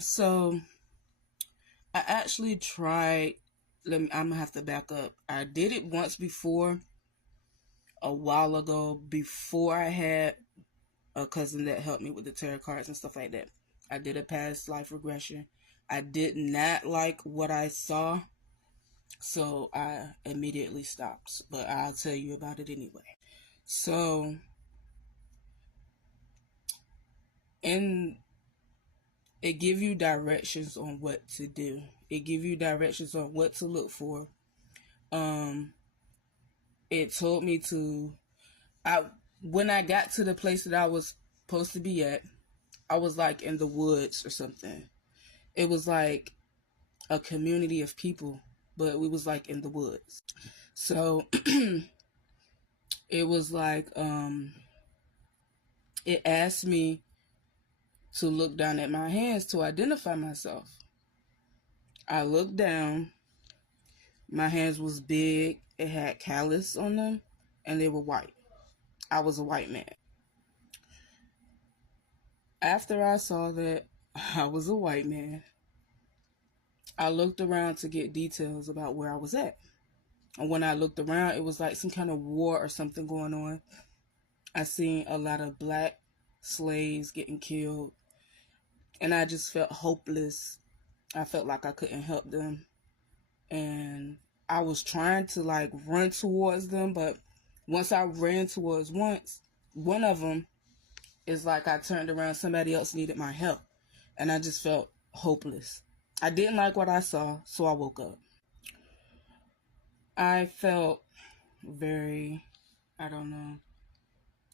So I actually tried. I'm gonna have to back up. I did it once before, a while ago, before I had a cousin that helped me with the tarot cards and stuff like that. I did a past life regression. I did not like what I saw, so I immediately stopped. But I'll tell you about it anyway. So, in it give you directions on what to do. It give you directions on what to look for. It told me to. When I got to the place that I was supposed to be at, I was like in the woods or something. It was like a community of people, but we was like in the woods. So it was like it asked me to look down at my hands to identify myself. I looked down. My hands was big. It had callus on them, and they were white. I was a white man. After I saw that I was a white man, I looked around to get details about where I was at. And when I looked around, it was like some kind of war or something going on. I seen a lot of black slaves getting killed, and I just felt hopeless. I felt like I couldn't help them, and I was trying to like run towards them, but once I ran towards one of them, it's like I turned around, somebody else needed my help, and I just felt hopeless. I didn't like what I saw, so I woke up. I felt very, I don't know.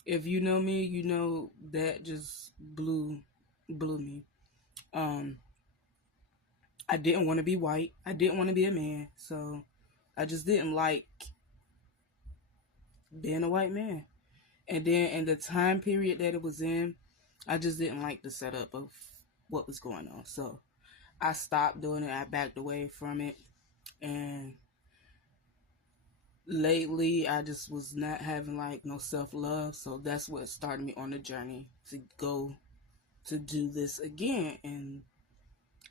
If you know me, you know that just blew me. I didn't want to be white. I didn't want to be a man. So I just didn't like being a white man. And then in the time period that it was in, I just didn't like the setup of what was going on. So I stopped doing it. I backed away from it. And lately, I just was not having like no self-love. So that's what started me on the journey to go to do this again. And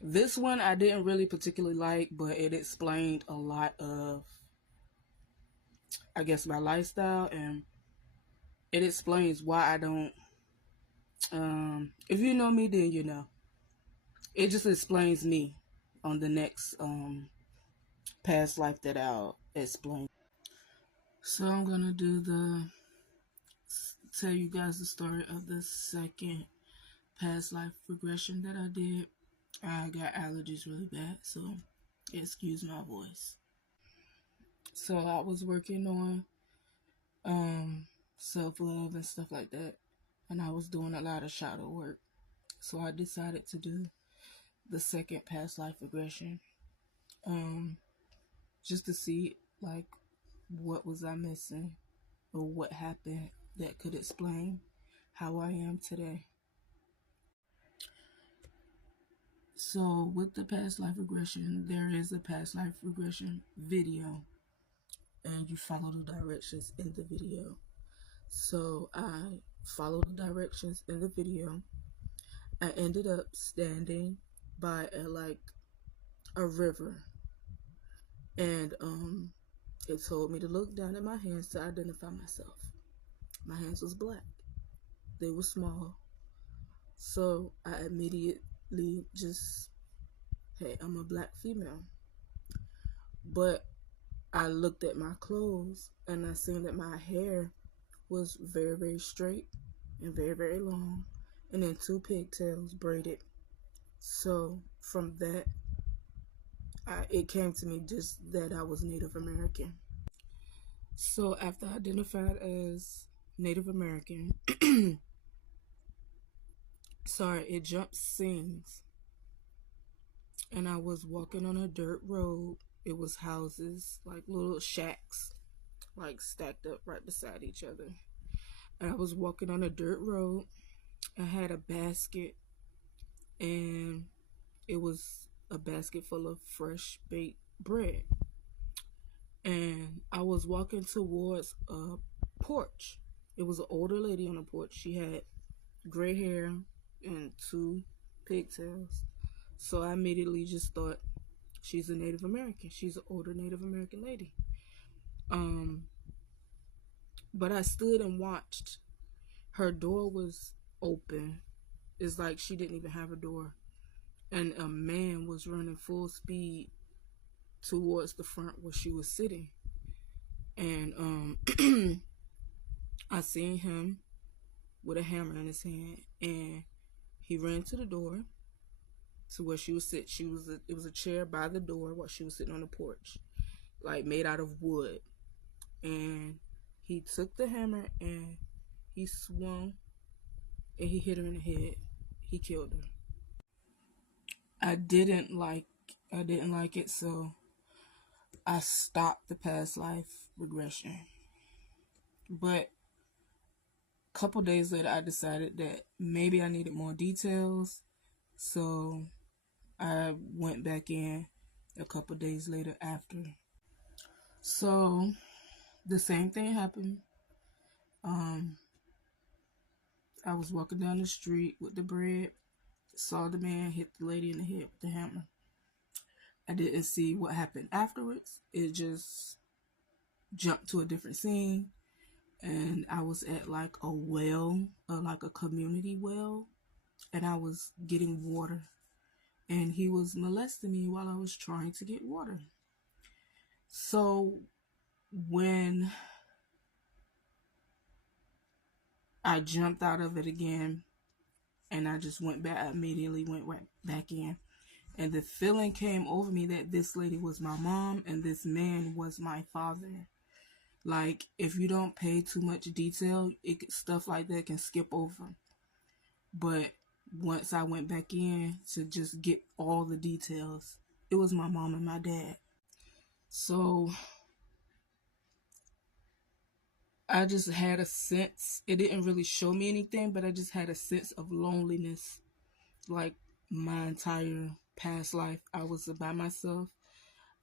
this one I didn't really particularly like, but it explained a lot of, I guess, my lifestyle, and it explains why I don't, if you know me, then you know. It just explains me on the next past life that I'll explain. So I'm gonna tell you guys the story of the second past life regression that I did. I got allergies really bad, so excuse my voice. So I was working on self-love and stuff like that, and I was doing a lot of shadow work. So I decided to do the second past life regression, just to see like what was I missing or what happened that could explain how I am today. So with the past life regression, there is a past life regression video, and you follow the directions in the video. So I followed the directions in the video. I ended up standing by a river, and it told me to look down at my hands to identify myself. My hands was black. They were small. So I immediately just, hey, I'm a black female. But I looked at my clothes and I seen that my hair was very, very straight and very, very long, and then 2 pigtails braided. So from that, it came to me just that I was Native American. So after I identified as Native American, sorry, it jumped scenes, and I was walking on a dirt road. It was houses, like little shacks, like stacked up right beside each other. And I was walking on a dirt road. I had a basket, and it was a basket full of fresh baked bread. And I was walking towards a porch. It was an older lady on the porch. She had gray hair and 2 pigtails. So I immediately just thought she's a Native American. She's an older Native American lady. But I stood and watched. Her door was open. It's like she didn't even have a door. And a man was running full speed towards the front where she was sitting. And I seen him with a hammer in his hand, and he ran to the door to where she was sitting. It was a chair by the door while she was sitting on the porch, like made out of wood. And he took the hammer and he swung and he hit her in the head. He killed her. I didn't like it, so I stopped the past life regression. But a couple days later, I decided that maybe I needed more details, so I went back in a couple days later after. So the same thing happened. I was walking down the street with the bread, saw the man hit the lady in the head with the hammer. I didn't see what happened afterwards. It just jumped to a different scene, and I was at like a well, like a community well, and I was getting water, and he was molesting me while I was trying to get water. So when I jumped out of it again, and I just went back, I immediately went right back in. And the feeling came over me that this lady was my mom and this man was my father. Like, if you don't pay too much detail, stuff like that can skip over. But once I went back in to just get all the details, it was my mom and my dad. So I just had a sense. It didn't really show me anything, but I just had a sense of loneliness. Like my entire past life, I was by myself.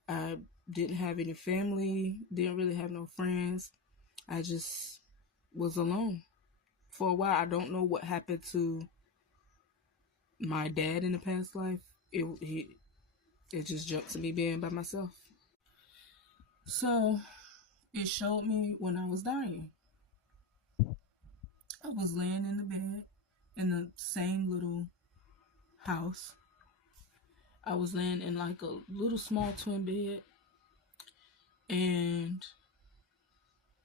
I didn't have any family, didn't really have no friends. I just was alone for a while. I don't know what happened to my dad in the past life. It just jumped to me being by myself. So it showed me when I was dying. I was laying in the bed in the same little house. I was laying in like a little small twin bed, and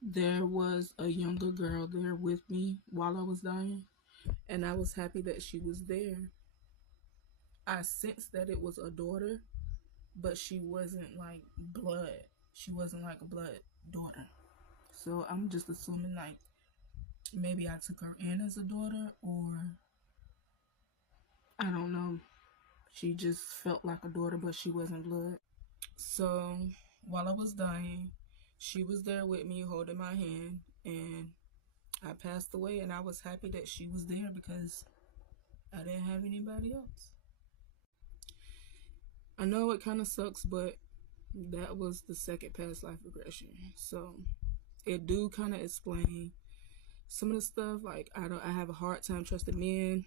there was a younger girl there with me while I was dying, and I was happy that she was there. I sensed that it was a daughter, but she wasn't like blood. She wasn't like a blood daughter. So I'm just assuming like maybe I took her in as a daughter, or I don't know. She just felt like a daughter, but she wasn't blood. So while I was dying, she was there with me holding my hand, and I passed away, and I was happy that she was there because I didn't have anybody else. I know it kind of sucks, but that was the second past life regression. So it do kind of explain some of the stuff. Like I have a hard time trusting men.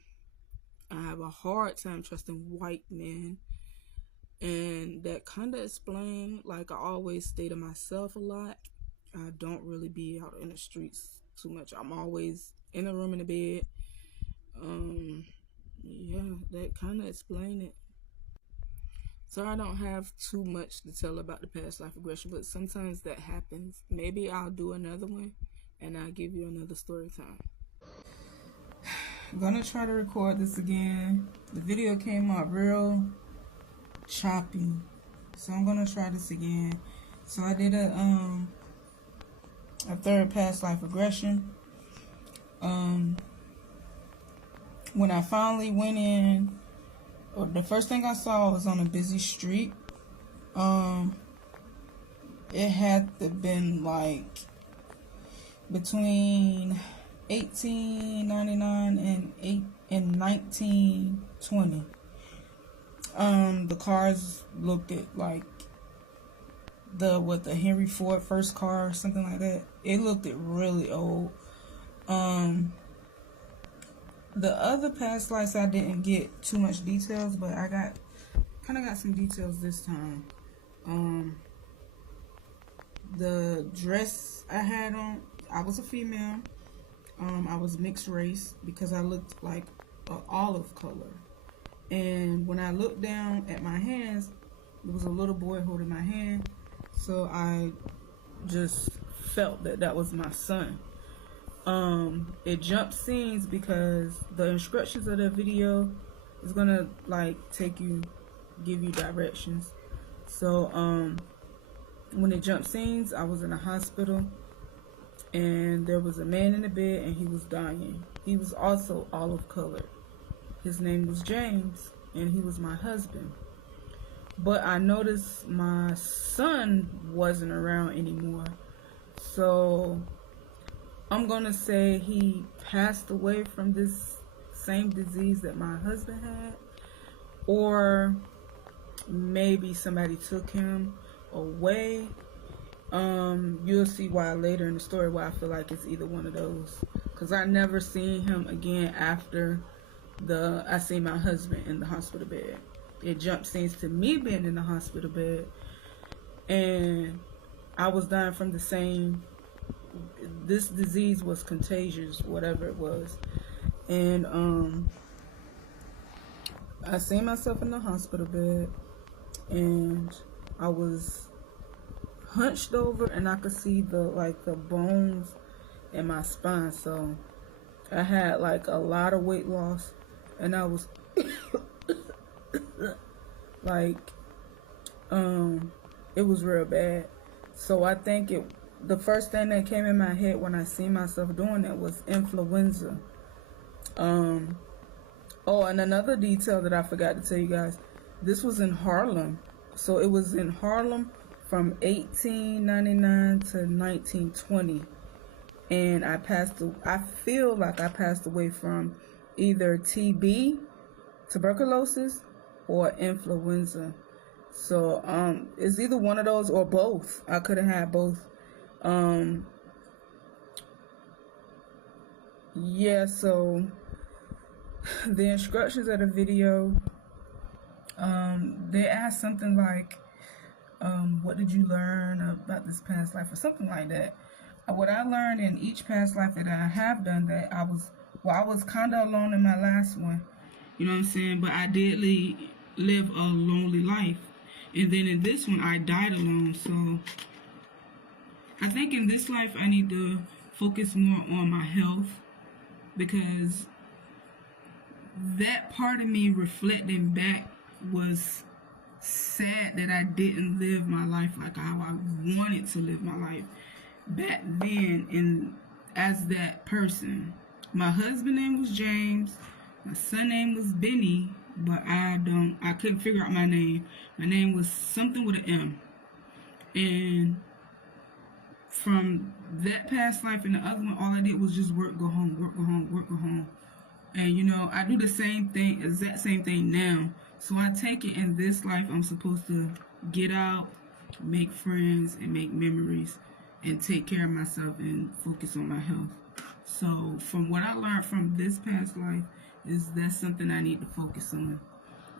I have a hard time trusting white men. And that kind of explain, like, I always stay to myself a lot. I don't really be out in the streets too much. I'm always in a room in the bed. Yeah, that kind of explain it. So I don't have too much to tell about the past life regression, but sometimes that happens. Maybe I'll do another one, and I'll give you another story time. I'm gonna try to record this again. The video came out real choppy, so I'm gonna try this again. So I did a third past life regression. When I finally went in, the first thing I saw was on a busy street. It had to been like between 1899 and 1920. The cars looked at like the Henry Ford first car or something like that. It looked at really old. The other past lives I didn't get too much details, but I kind of got some details this time. The dress I had on, I was a female. I was mixed race because I looked like an olive color. And when I looked down at my hands, there was a little boy holding my hand. So I just felt that that was my son. It jumped scenes because the instructions of the video is gonna like give you directions. So when it jumped scenes, I was in a hospital and there was a man in the bed and he was dying. He was also olive colored. His name was James and he was my husband. But I noticed my son wasn't around anymore. So I'm gonna say he passed away from this same disease that my husband had, or maybe somebody took him away. You'll see why later in the story why I feel like it's either one of those, because I never seen him again after I seen my husband in the hospital bed. It jumped scenes to me being in the hospital bed, and I was dying from the same. This disease was contagious, whatever it was, and I seen myself in the hospital bed, and I was hunched over, and I could see the bones in my spine. So I had like a lot of weight loss, and I was like, it was real bad. So I think the first thing that came in my head when I seen myself doing that was influenza. Oh, and another detail that I forgot to tell you guys, this was in Harlem. So it was in Harlem from 1899 to 1920. And I feel like I passed away from either TB, tuberculosis, or influenza. So it's either one of those or both. I could have had both. Yeah, so the instructions of the video, they asked something like, what did you learn about this past life, or something like that. What I learned in each past life that I have done, that I was kind of alone in my last one, you know what I'm saying, but I did live a lonely life, and then in this one I died alone. So I think in this life I need to focus more on my health, because that part of me reflecting back was sad that I didn't live my life like how I wanted to live my life back then, and as that person. My husband name was James, my son name was Benny, but I couldn't figure out my name. My name was something with an M. And from that past life and the other one, all I did was just work, go home, work, go home, work, go home. And you know, I do the same thing, exact same thing now. So I take it in this life, I'm supposed to get out, make friends, and make memories, and take care of myself and focus on my health. So from what I learned from this past life, is that's something I need to focus on.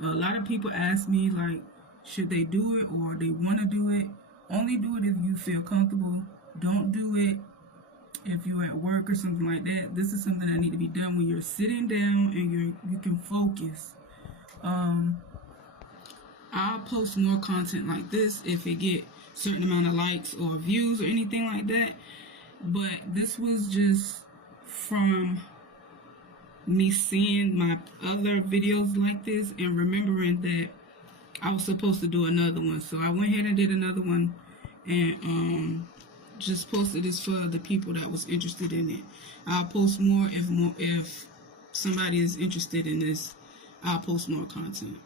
A lot of people ask me, like, should they do it or they want to do it? Only do it if you feel comfortable. Don't do it if you're at work or something like that. This is something that need to be done when you're sitting down and you can focus. I'll post more content like this if it get certain amount of likes or views or anything like that. But this was just from me seeing my other videos like this and remembering that I was supposed to do another one. So I went ahead and did another one, and just posted this for the people that was interested in it. I'll post more if somebody is interested in this. I'll post more content.